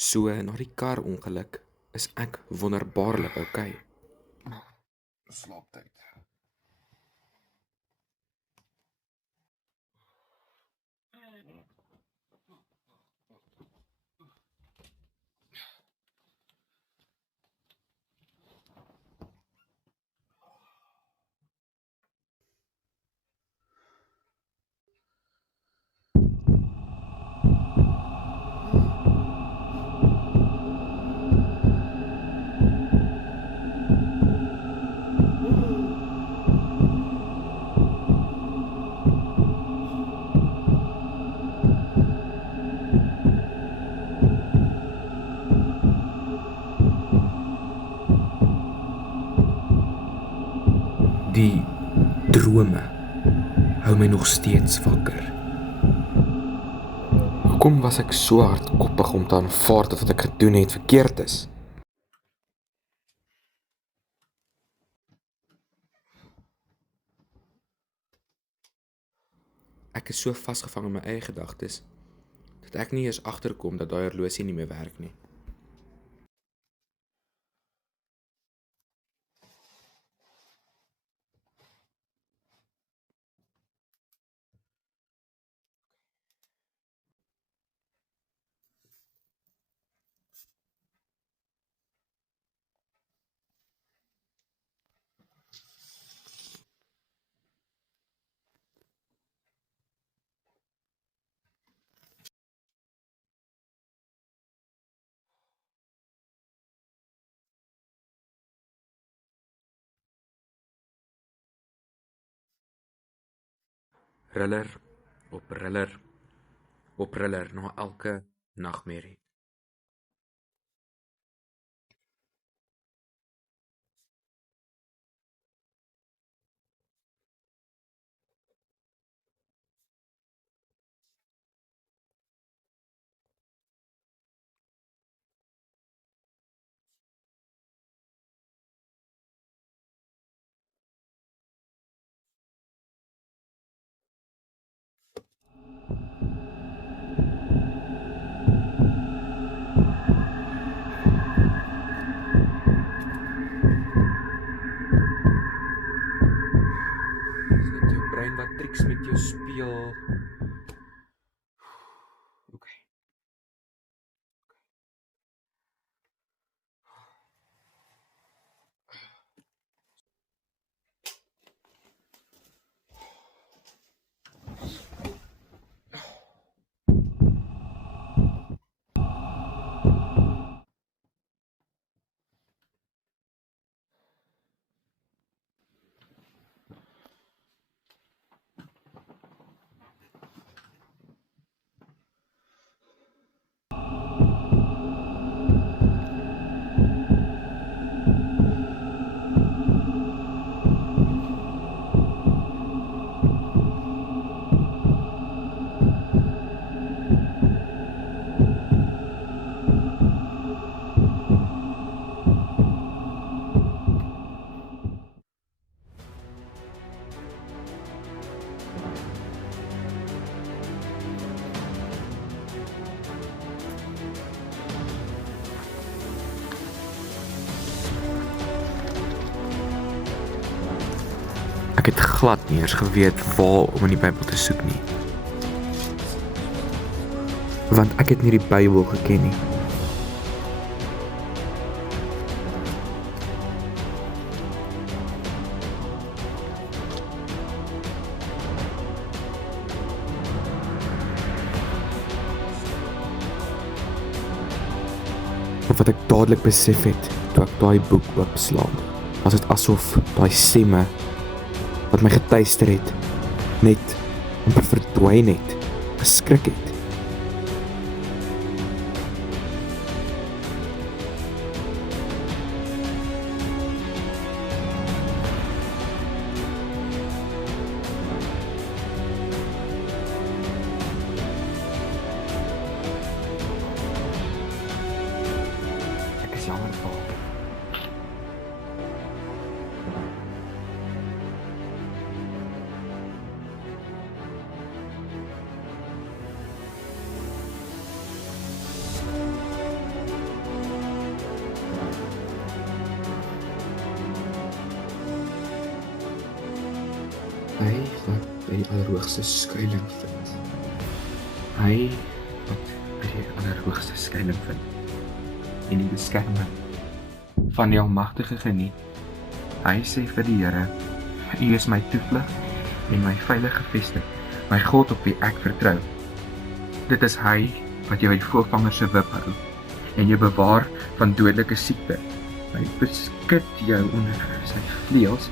So na die karongeluk is ek wonderbaarlik okay. Slaaptyd. Die drome hou my nog steeds wakker. Hoekom was ek so hardkoppig om te aanvaar dat wat ek gedoen het verkeerd is? Ek is so vasgevang in my eie gedagtes dat ek nie eens agterkom dat daai horlosie nie meer werk nie. Riller op riller na elke nagmerrie. Is dit jou brein wat triks met jou speel? Okay. Ek het glad nie eers geweet waar om in die Bybel te soek nie. Want ek het nie die Bybel geken nie. Wat ek dadelik besef het toe ek daai boek oopslaan, was dit asof daai stemme wat my getuister het, net amper verdwyn het, geskrik het. Ek is jammer vir haar. allerhoogste skuilings vind. Hy wat by die allerhoogste skuilings vind en die beskerming van die Almagtige geniet. Hy sê vir die Here, U is my toevlug en my veilige vesting, my God op wie ek vertrou. Dit is hy wat jou uit die voëlvanger se wip hou en jou bewaar van dodelike siekte. Hy beskut jou onder sy vleuels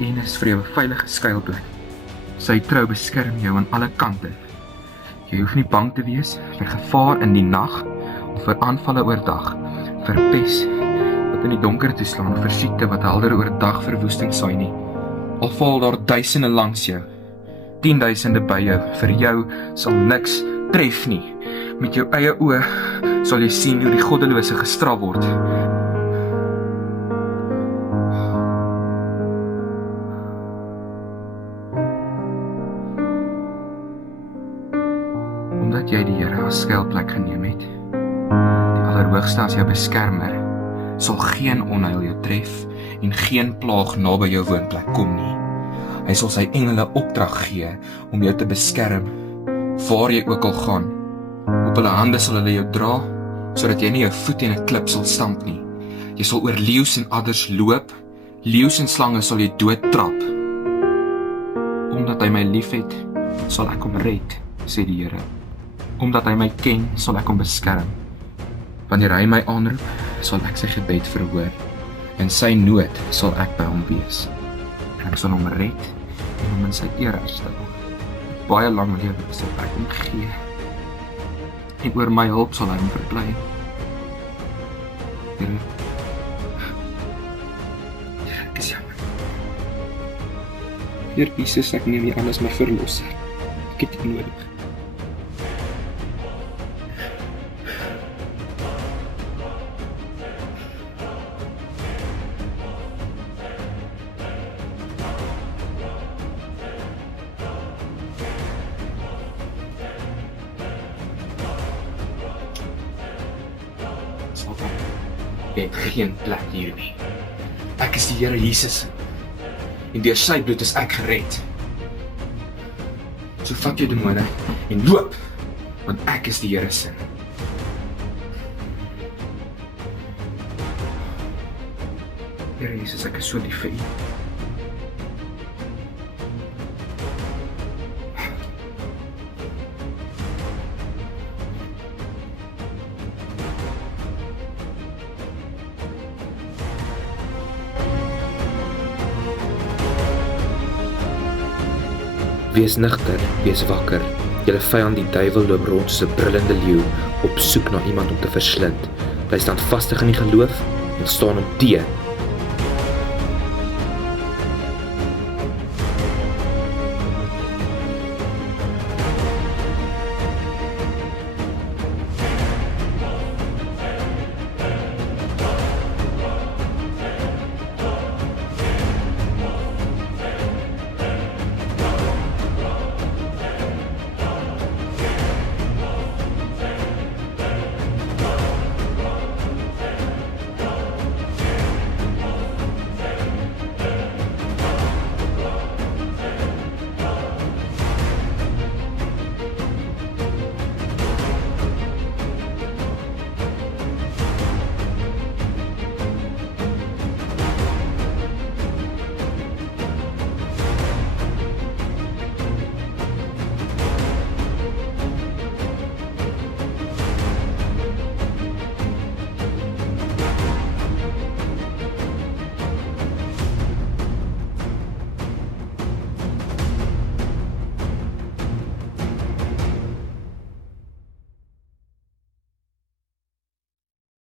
en is vir jou 'n veilige skuilplek. Sy trou beskerm jou aan alle kante. Jy hoef nie bang te wees vir gevaar in die nag of vir aanvalle oordag, vir pes wat in die donker toeslaan of vir siekte wat helder oordag verwoesting saai nie. Al val daar duisende langs jou, 10.000 by jou, vir jou sal niks tref nie. Met jou eie oë sal jy sien hoe die goddelose gestraf word. Omdat jy die Here as skuilplek geneem het, die Allerhoogste as jou beskermer, sal geen onheil jou tref en geen plaag naby jou woonplek kom nie. Hy sal sy engele opdrag gee om jou te beskerm, waar jy ook al gaan. Op hulle hande sal hulle jou dra, sodat jy nie jou voet in 'n klip sal stamp nie. Jy sal oor leeu's en adders loop, leeu's en slange sal jy doodtrap. Omdat hy my liefhet, sal ek hom red, sê die Here. Omdat hy my ken, sal ek hom beskerm. Wanneer hy my aanroep, sal ek sy gebed verhoor. In sy nood sal ek by hom wees. Ek sal hom red en hom in sy eer herstel. Baie lang lewe sal ek hom gee. En oor my hulp sal hy hom verbly. Here, ek is jammer. Heer Jesus, ek neem nie anders my verlosser. Ek het dit nodig. Ek het geen plek hier nie. Ek is die Here Jesus en deur sy bloed is ek gered. So vat jou demone en loop, want ek is die Here se. Here Jesus, ek is so lief vir U. Wees nigter, wees wakker. Julle vyand die duiwel loop rond soos 'n brullende leeu op soek na iemand om te verslind. Bly standvastig in die geloof en staan hom te